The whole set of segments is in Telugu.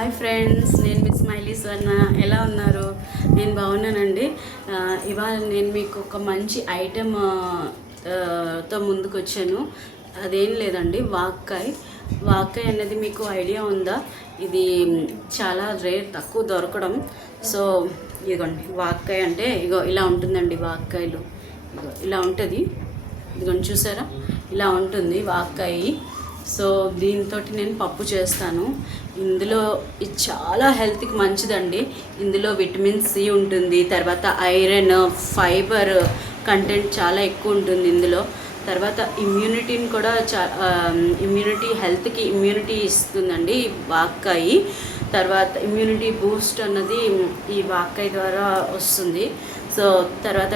హాయ్ ఫ్రెండ్స్, నేను మీ స్మైలీ స్వర్ణ. ఎలా ఉన్నారు? నేను బాగున్నానండి. ఇవాళ నేను మీకు ఒక మంచి ఐటెం తో ముందుకు వచ్చాను. అదేం లేదండి, వాక్కాయ్ అనేది మీకు ఐడియా ఉందా? ఇది చాలా రేర్, తక్కువ దొరకడం. సో ఇదిగోండి, వాక్కాయ్ అంటే ఇగో ఇలా ఉంటుందండి. వాక్కాయలు ఇగో ఇలా ఉంటుంది. ఇదిగోండి, చూసారా? ఇలా ఉంటుంది వాక్కాయ. సో దీంతో నేను పప్పు చేస్తాను. ఇందులో ఇది చాలా హెల్త్కి మంచిదండి. ఇందులో విటమిన్ సి ఉంటుంది, తర్వాత ఐరన్, ఫైబర్ కంటెంట్ చాలా ఎక్కువ ఉంటుంది ఇందులో. తర్వాత ఇమ్యూనిటీని కూడా హెల్త్కి ఇమ్యూనిటీ ఇస్తుందండి ఈ వాక్కాయ. తర్వాత ఇమ్యూనిటీ బూస్ట్ అన్నది ఈ వాక్కాయ ద్వారా వస్తుంది. సో తర్వాత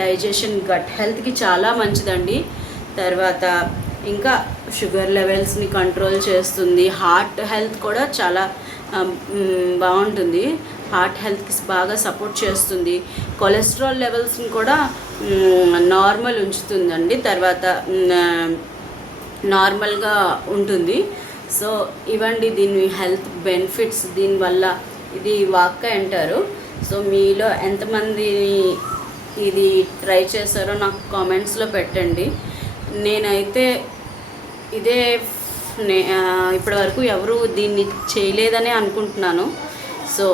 డైజెషన్ గట్ హెల్త్కి చాలా మంచిదండి. తర్వాత ఇంకా షుగర్ లెవెల్స్ని కంట్రోల్ చేస్తుంది. హార్ట్ హెల్త్ కూడా చాలా బాగుంటుంది. హార్ట్ హెల్త్కి బాగా సపోర్ట్ చేస్తుంది. కొలెస్ట్రాల్ లెవెల్స్ని కూడా నార్మల్ ఉంచుతుందండి. తర్వాత నార్మల్గా ఉంటుంది. సో ఇవండి దీని హెల్త్ బెనిఫిట్స్. దీనివల్ల ఇది వాక్కాయ అంటారు. సో మీలో ఎంతమంది ఇది ట్రై చేశారో నాకు కామెంట్స్లో పెట్టండి. నేనైతే ఇప్పటి వరకు ఎవరు దీన్ని చేయలేదని అనుకుంటున్నాను. సో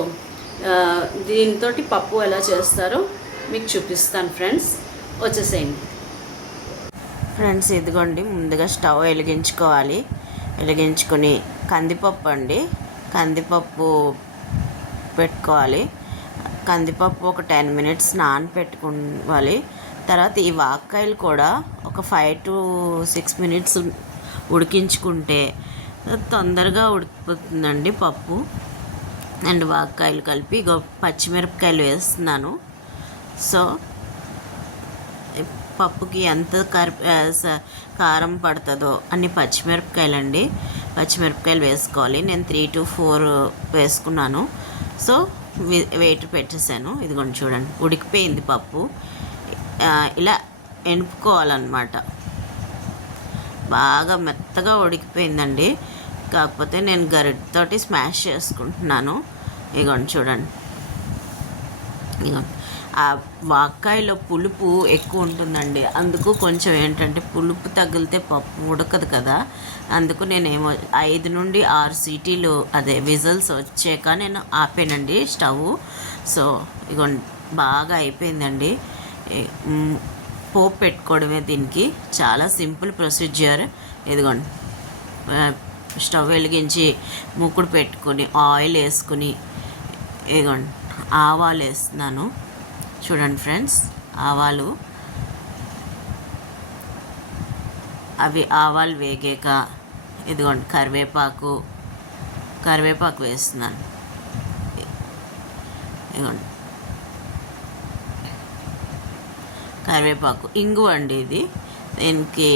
దీంతో పప్పు ఎలా చేస్తారో మీకు చూపిస్తాను ఫ్రెండ్స్. వచ్చేసేయండి ఫ్రెండ్స్. ఇదిగోండి, ముందుగా స్టవ్ వెలిగించుకోవాలి. వెలిగించుకొని కందిపప్పు పెట్టుకోవాలి. కందిపప్పు ఒక 10 minutes నానబెట్టుకోవాలి. తర్వాత ఈ వాక్కాయలు కూడా ఒక 5 to 6 minutes ఉడికించుకుంటే తొందరగా ఉడికిపోతుందండి పప్పు. అండ్ వాక్కాయలు కలిపి పచ్చిమిరపకాయలు వేస్తున్నాను. సో పప్పుకి ఎంత కారం పడుతుందో అన్ని పచ్చిమిరపకాయలు వేసుకోవాలి. నేను 3 to 4 వేసుకున్నాను. సో వెయిట్ పెట్టేశాను. ఇదిగోండి, చూడండి, ఉడికిపోయింది పప్పు. ఇలా ఎనుపుకోవాలన్నమాట. బాగా మెత్తగా ఉడికిపోయిందండి. కాకపోతే నేను గరిటెతోటి స్మాష్ చేసుకుంటున్నాను. ఇదిగోండి, చూడండి. ఇదిగోండి, ఆ వాక్కాయలో పులుపు ఎక్కువ ఉంటుందండి. అందుకు కొంచెం ఏంటంటే పులుపు తగిలితే పప్పు ఉడకదు కదా. అందుకు నేనేమో 5 నుండి 6 సీటీలు విజిల్స్ వచ్చాక నేను ఆపానండి స్టవ్. సో ఇదిగోండి, బాగా అయిపోయిందండి. పోపు పెట్టుకోవడమే దీనికి. చాలా సింపుల్ ప్రొసీజర్. ఇదిగోండి, స్టవ్ వెలిగించి మూకుడు పెట్టుకొని ఆయిల్ వేసుకుని ఇదిగోండి ఆవాలు వేస్తున్నాను. చూడండి ఫ్రెండ్స్, ఆవాలు వేగాక ఇదిగోండి కరివేపాకు వేస్తున్నాను. ఇదిగోండి కరివేపాకు, ఇంగు అండి ఇది. దీనికి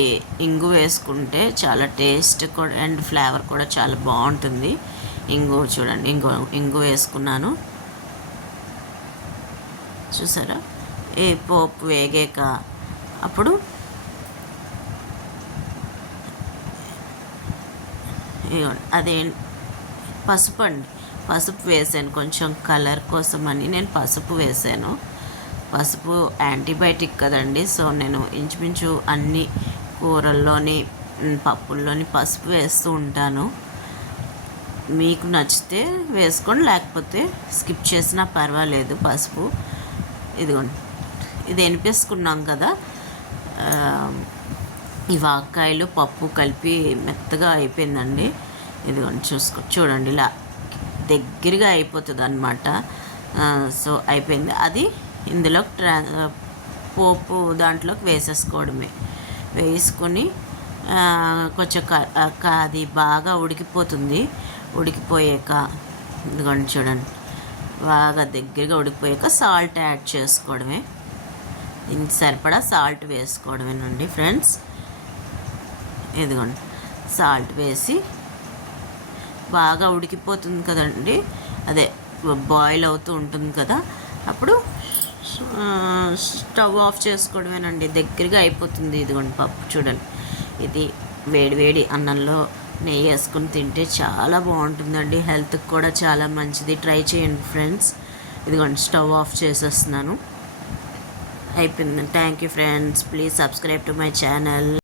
ఇంగు వేసుకుంటే చాలా టేస్ట్ కూడా అండ్ ఫ్లేవర్ కూడా చాలా బాగుంటుంది. చూడండి, ఇంగు వేసుకున్నాను. చూసారా? ఏ పోపు వేగాక అప్పుడు అదే పసుపు అండి. పసుపు వేసాను కొంచెం కలర్ కోసం అని. నేను పసుపు వేసాను. పసుపు యాంటీబయాటిక్ కదండి. సో నేను ఇంచుమించు అన్ని కూరల్లోని పప్పుల్లోని పసుపు వేస్తూ ఉంటాను. మీకు నచ్చితే వేసుకోండి, లేకపోతే స్కిప్ చేసినా పర్వాలేదు పసుపు. ఇదిగోండి, ఇది ఎనిపేసుకున్నాం కదా. ఈ వాక్కాయలు పప్పు కలిపి మెత్తగా అయిపోయిందండి. ఇదిగోండి, చూడండి, ఇలా దగ్గరగా అయిపోతుంది అన్నమాట. సో అయిపోయింది. అది ఇందులో పోపు దాంట్లోకి వేసేసుకోవడమే. వేసుకొని కొంచెం అది బాగా ఉడికిపోతుంది. ఉడికిపోయాక ఇదిగోండి, చూడండి, బాగా దగ్గరగా ఉడికిపోయాక సాల్ట్ యాడ్ చేసుకోవడమే. దీనికి సరిపడా సాల్ట్ వేసుకోవడమేనండి ఫ్రెండ్స్. ఇదిగోండి, సాల్ట్ వేసి బాగా ఉడికిపోతుంది కదండి. బాయిల్ అవుతూ ఉంటుంది కదా. అప్పుడు స్టవ్ ఆఫ్ చేసుకోవడమేనండి. దగ్గరగా అయిపోతుంది. ఇదిగోండి పప్పు చూడండి. ఇది వేడి వేడి అన్నంలో నెయ్యి వేసుకుని తింటే చాలా బాగుంటుందండి, హెల్త్కి కూడా చాలా మంచిది. ట్రై చేయండి ఫ్రెండ్స్. ఇదిగోండి స్టవ్ ఆఫ్ చేసేస్తున్నాను. అయిపోయింది. Thank you friends. Please subscribe to my channel.